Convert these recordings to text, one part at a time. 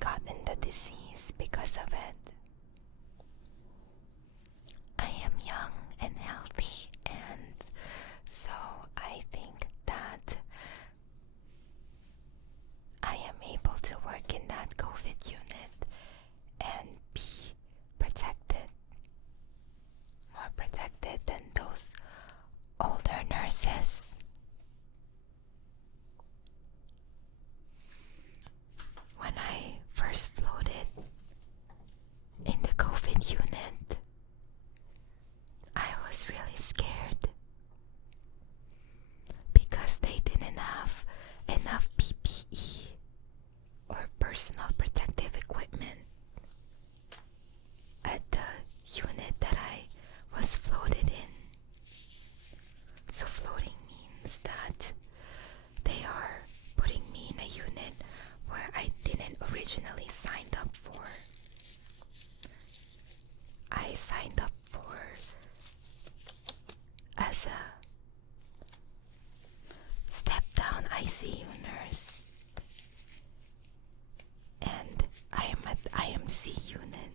gotten the disease because of it. I am young and healthy, and so I think that I am able to work in that COVID unit and be protected, more protected than those older nurses. When I first floated in the COVID unit, I was really scared because they didn't have enough PPE or personal protective equipment at the unit that I was floated in. So floating means that they are putting me in a unit where I didn't originally sign up for. I signed up for as a step-down ICU nurse, and I am at IMC unit.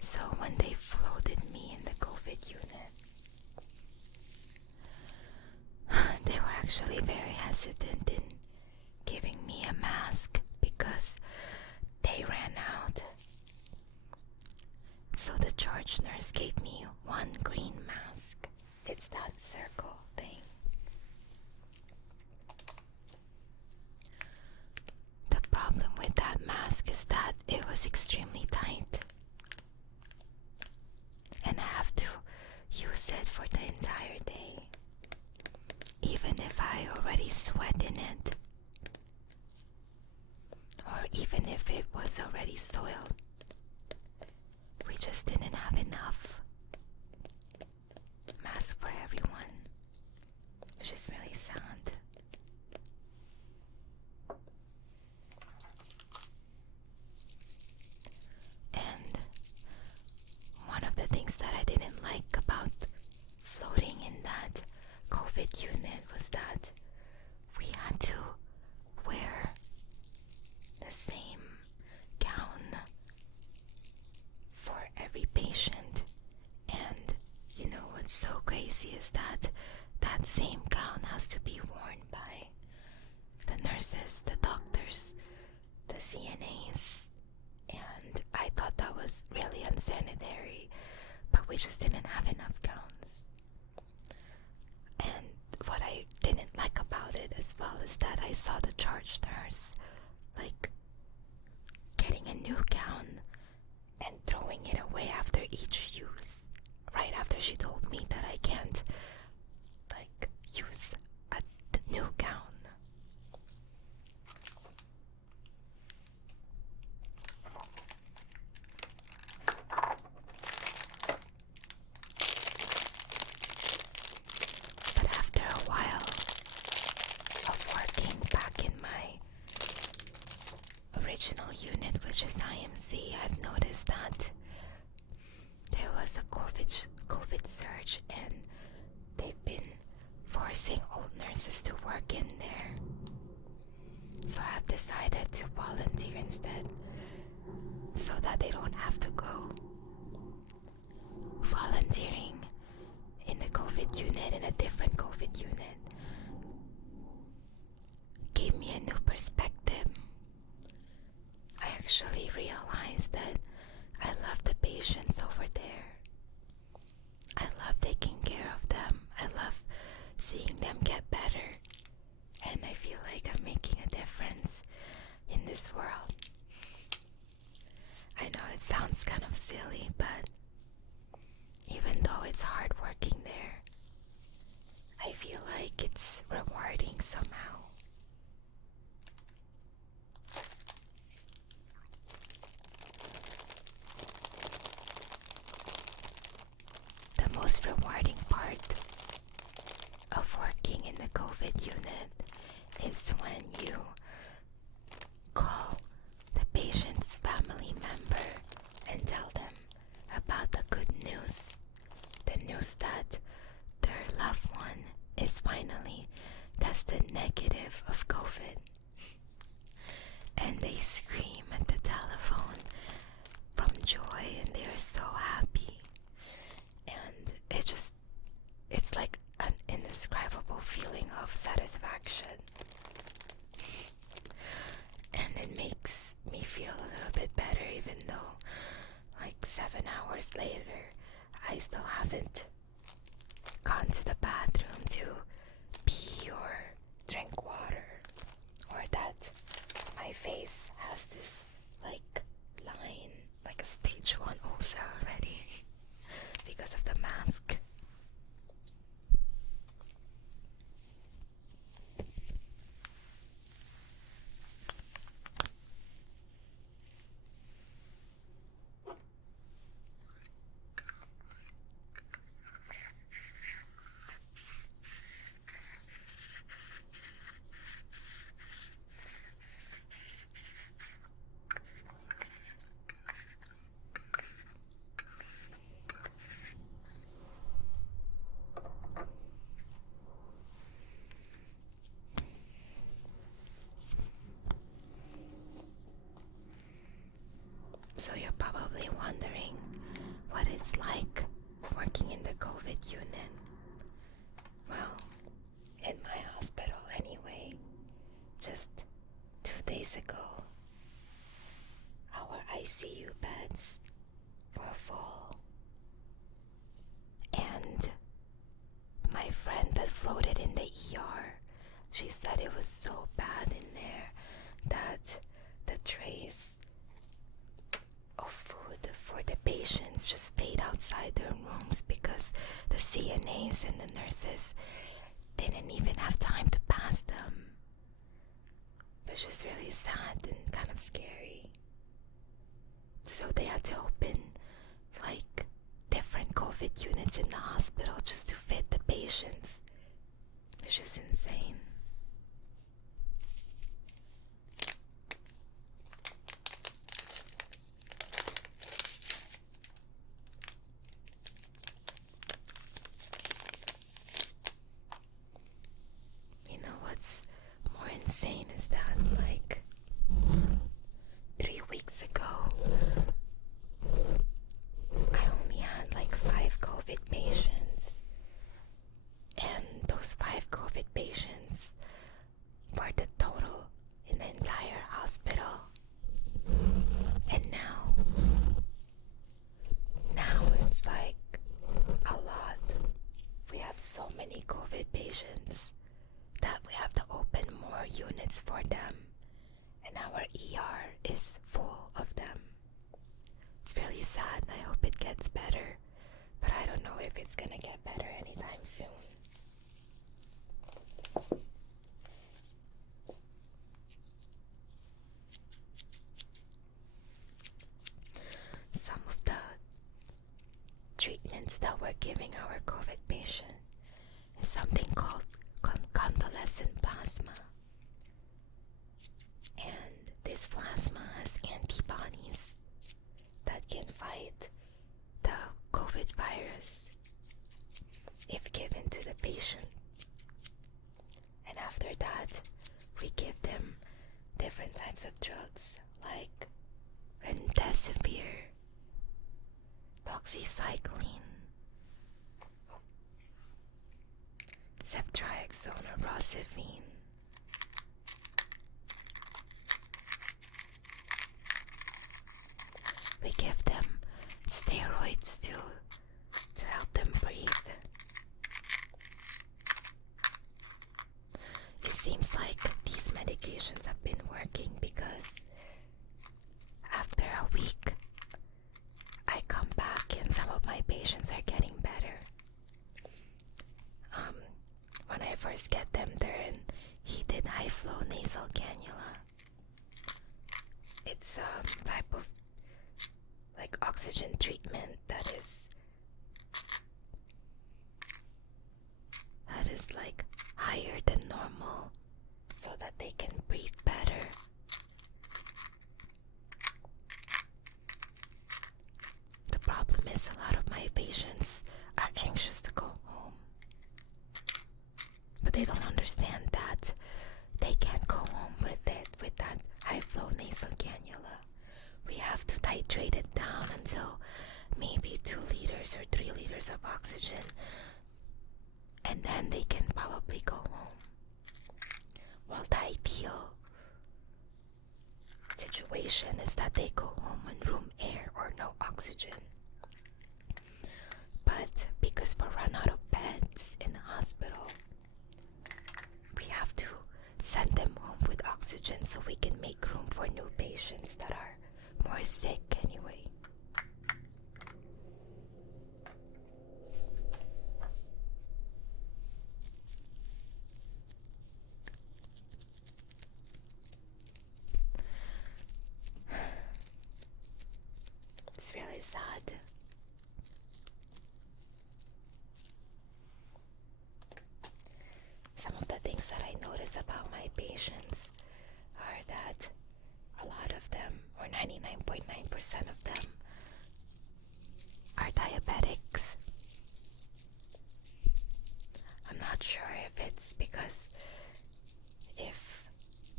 So when they floated me in the COVID unit, they were actually very hesitant in giving me a mask because they ran out. So the charge nurse gave me one green mask. It's that circle thing. The problem with that mask is that it was extremely tight, and I have to use it for the entire day, even if I already sweat in it, or even if it was already soiled. We just didn't have enough masks for everyone, which is really sad. And one of the things that I didn't like about floating in that COVID unit was that we had to wear the same gown for every patient. And you know what's so crazy is that that same gown has to be worn by the nurses, the doctors, the CNAs, and I thought that was really unsanitary, but we just didn't have enough gowns. And what I didn't like about it as well is that I saw the charge nurse like getting a new gown and throwing it away after each use, right after she told me that I can't like use a new gown. But after a while of working back in my original unit, which is IMC, I've noticed that there was a COVID surge, and they've been forcing old nurses to work in there. So I've decided to volunteer instead, so that they don't have to go. Volunteering in the COVID unit, in a different COVID unit, gave me a new perspective. I actually realized that I love the patients over there. I love taking care of them. I love seeing them get better. And I feel like I'm making a difference in this world. I know it sounds kind of silly, but even though it's hard working there, I feel like it's rewarding somehow. The most rewarding part of working in the COVID unit is when you call the patient's family member and tell them about the good news. The news that their loved one is finally tested negative of COVID. And they scream at the telephone from joy, and they are so happy. And it's like an indescribable feeling of satisfaction. And it makes me feel a little bit better, even though like 7 hours later I still haven't gone to the bathroom to pee or drink water, or that my face has this like line, like a stage 1 ulcer already because of the mask. So you're probably wondering what it's like working in the COVID unit. Well, in my hospital anyway, just 2 days ago, our ICU beds were full. And my friend that floated in the ER, she said it was so bad in there that the trays of food for the patients just stayed outside their rooms because the CNAs and the nurses didn't even have time to pass them, which is really sad and kind of scary. So they had to open like different COVID units in the hospital just to fit the patients, which is insane. You know what's more insane is that like 3 weeks ago I only had like 5 COVID patients, and those 5 COVID patients were the total in the entire hospital. And now it's like a lot. We have so many COVID patients that we have to open more units for them, and our ER is full of them. It's really sad. I hope it gets better, but I don't know if it's gonna get better anytime soon. Some of the treatments that we're giving our COVID patient is something called convalescent plasma. And this plasma has antibodies that can fight the COVID virus if given to the patient. And after that, we give them different types of drugs like remdesivir, doxycycline, ceftriaxone or rosivine. We give them steroids to help them breathe. It seems like these medications have been working because after a week I come back and some of my patients are getting better. When I first get them, they're in heated high flow nasal cannula. It's type of like oxygen treatment that is like higher than normal so that they can breathe better. The problem is a lot of my patients are anxious to go home, but they don't understand and then they can probably go home. Well, the ideal situation is that they go home on room air or no oxygen. But because we're run out of beds in the hospital, we have to send them home with oxygen so we can make room for new patients that are more sick anyway. It's really sad. Some of the things that I notice about my patients are that a lot of them, or 99.9% of them, are diabetics. I'm not sure if it's because if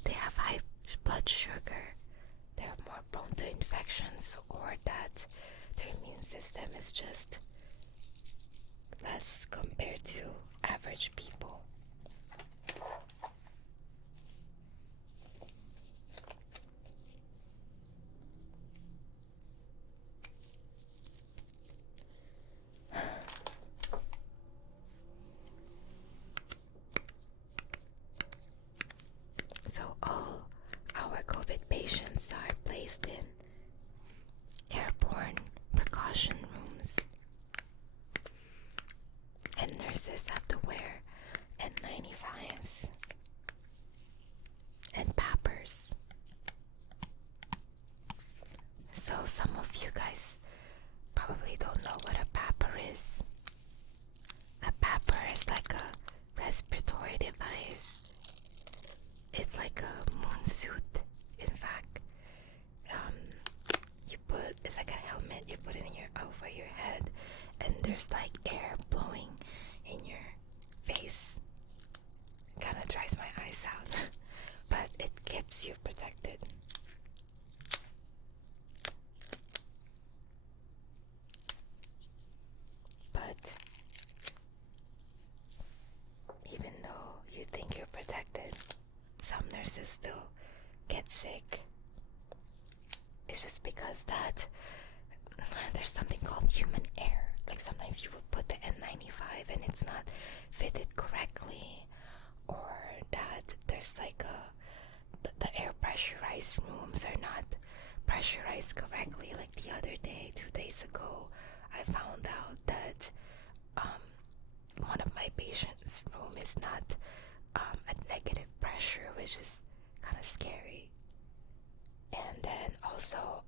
they have high blood sugar, they're more prone to infections, or that their immune system is just less compared to average people. So all our COVID patients are placed in airborne precaution rooms, and nurses have to wear N95s and PAPRs. So some of you guys probably don't know what a PAPR is. A PAPR is like a respiratory device. It's like a moon suit, in fact. It's like a helmet you put it in over your head, and there's like air blowing in your face. Kind of dries my eyes out, but it keeps you protected. But even though you think you're protected, some nurses still get sick. It's just because that there's something called human air. Like sometimes you would put the N95 and it's not fitted correctly, or that there's like the air pressurized rooms are not pressurized correctly. Like the other day, 2 days ago, I found out that one of my patients' room is not at negative pressure, which is kind of scary. And then also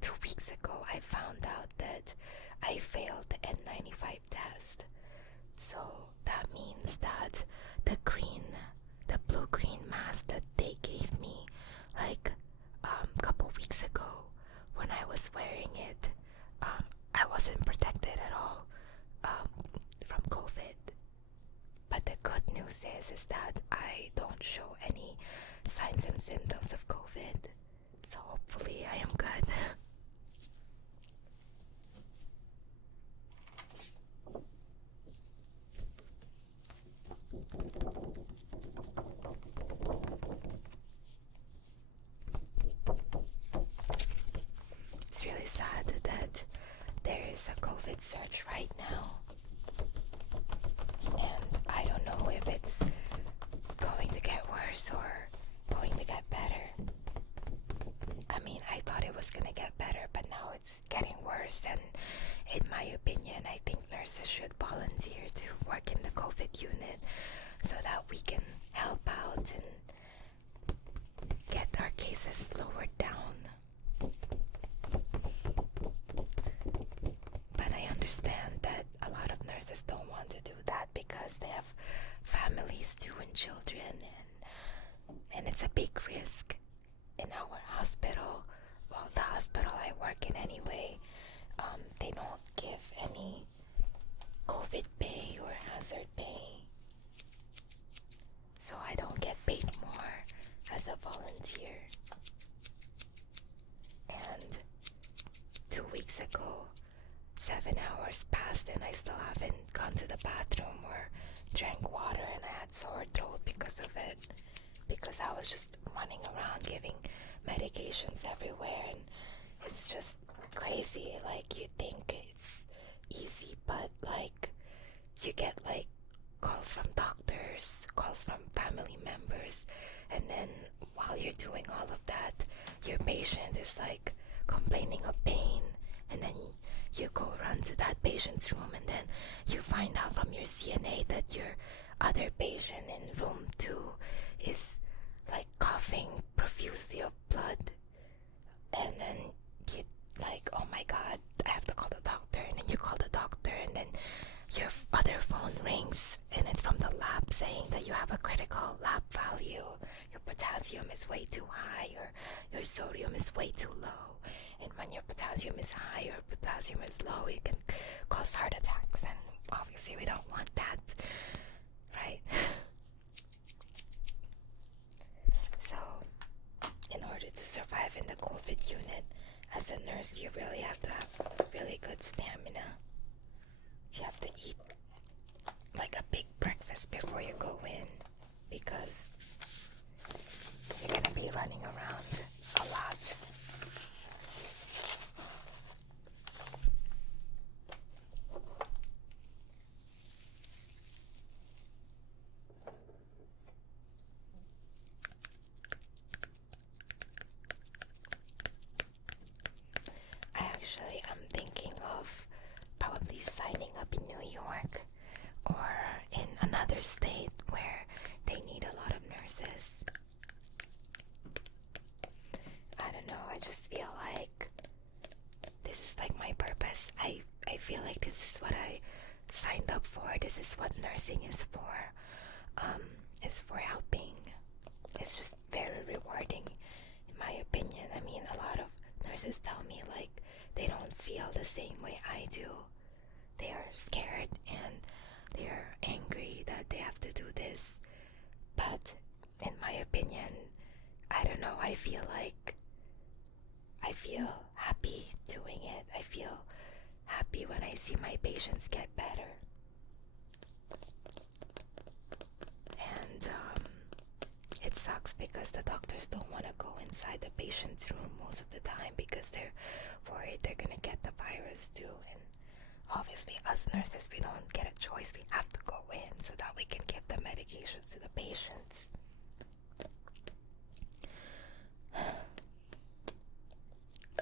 2 weeks ago, I found out that I failed the N95 test. So that means that the blue-green mask that they gave me like a couple weeks ago, when I was wearing it, I wasn't protected at all from COVID. But the good news is that I don't show any signs and symptoms of COVID. So hopefully I am good. It's really sad that there is a COVID surge right now. And I don't know if it's going to get worse or going to get better. I mean, I thought it was going to get better, but now it's getting worse. And in my opinion, I think nurses should volunteer to work in the COVID unit so that we can help out and get our cases lowered down. But I understand that a lot of nurses don't want to do that because they have families too and children, and it's a big risk. In our hospital, well, the hospital I work in anyway, they don't give any COVID pay or hazard pay, so I don't get paid more as a volunteer. And 2 weeks ago, 7 hours passed and I still haven't gone to drank water and I had sore throat because of it, because I was just running around giving medications everywhere, and it's just crazy. Like, you think it's easy, but like, you get like calls from doctors, calls from family members, and then while you're doing all of that, your patient is like complaining of pain, and then you go run to that patient's room, and then you find out from your CNA that your other patient in room 2 is like coughing profusely of blood, and then you like, oh my god, I have to call the doctor, and then you call the doctor, and then your other phone rings and it's from the lab saying that you have a critical lab value. Your potassium is way too high, or your sodium is way too low. And when your potassium is high or potassium is low, it can cause heart attacks, and obviously we don't want that, right? So, in order to survive in the COVID unit, as a nurse, you really have to have really good stamina. You have to eat like a big breakfast before you go in, because you're gonna be running around a lot. I'm thinking of probably signing up in New York or in another state where they need a lot of nurses. I don't know, I just feel like this is like my purpose. I feel like this is what I signed up for. This is what nursing is for. It's for helping. It's just very rewarding, in my opinion. I mean, a lot of nurses tell me like they don't feel the same way I do. They are scared and they are angry that they have to do this. But in my opinion, I don't know, I feel happy doing it. I feel happy when I see my patients get better. And it sucks because the doctors don't want to go inside the patient's room most of the time because they're worried they're gonna get the virus too. And obviously us nurses, we don't get a choice. We have to go in so that we can give the medications to the patients.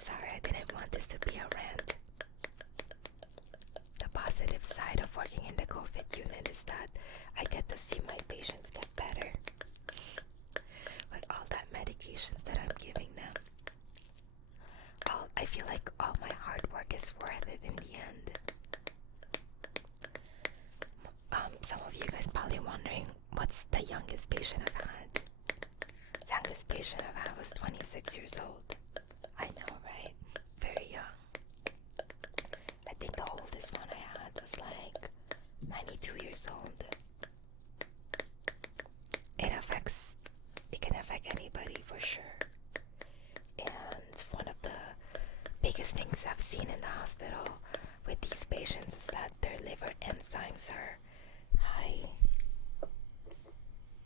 Sorry, I didn't want this to be a rant. The positive side of working in the COVID unit is that I get to see my patients get better with all that medications that I'm giving them. I feel like all my hard work is worth it in the end. Some of you guys probably wondering what's the youngest patient I've had. Youngest patient I've had was 26 years old. I know, right? Very young. I think the oldest one I had was like 92 years old. It can affect anybody for sure. And one of the biggest things I've seen in the hospital with these patients is that their liver enzymes are high,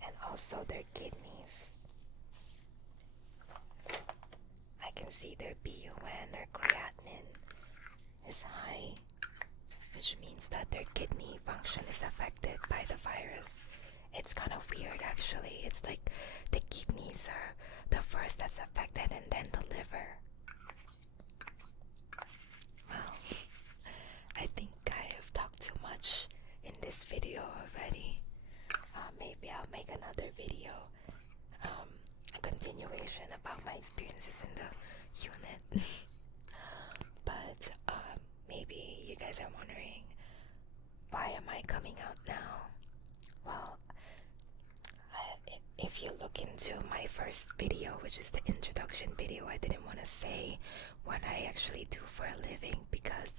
and also their kidneys. I can see their BUN or creatinine is high, which means that their kidney function is affected by the virus. It's kind of weird actually. It's like the kidneys are the first that's affected and then the liver. Well, I think I have talked too much in this video already. Maybe I'll make another video, a continuation about my experiences in the unit. But maybe you guys are wondering, why am I coming out now? Well, if you look into my first video, which is the introduction video, I didn't want to say what I actually do for a living because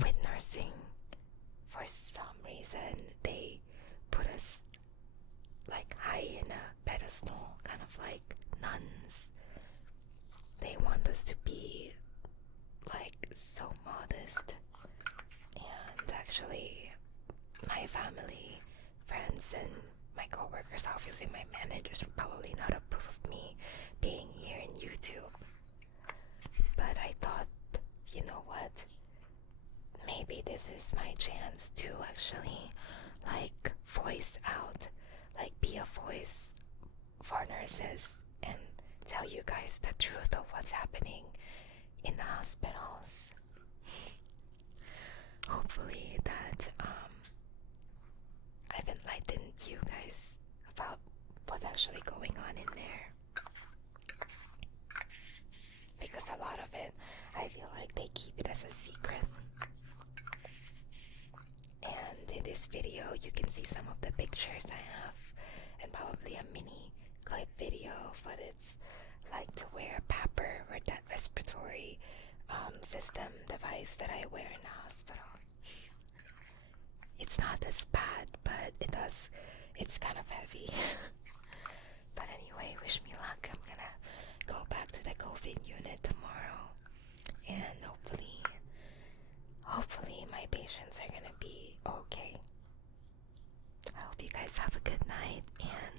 with nursing, for some reason, they put us like high in a pedestal, kind of like nuns. They want us to be like so modest, and actually my family, friends, and my coworkers, obviously my managers, would probably not approve of me being here in YouTube. But I thought, you know what? Maybe this is my chance to actually like voice out, like be a voice for nurses and tell you guys the truth of what's happening in the hospitals. Hopefully that I've enlightened you guys about what's actually going on in there. Because a lot of it, I feel like they keep it as a secret. And in this video, you can see some of the pictures I have, and probably a mini clip video of what it's like to wear a PAPR, or that respiratory system device that I wear in the hospital. It's not as bad, but it's kind of heavy. But anyway, wish me luck. I'm gonna go back to the COVID unit tomorrow, and hopefully my patients are gonna be okay. I hope you guys have a good night, and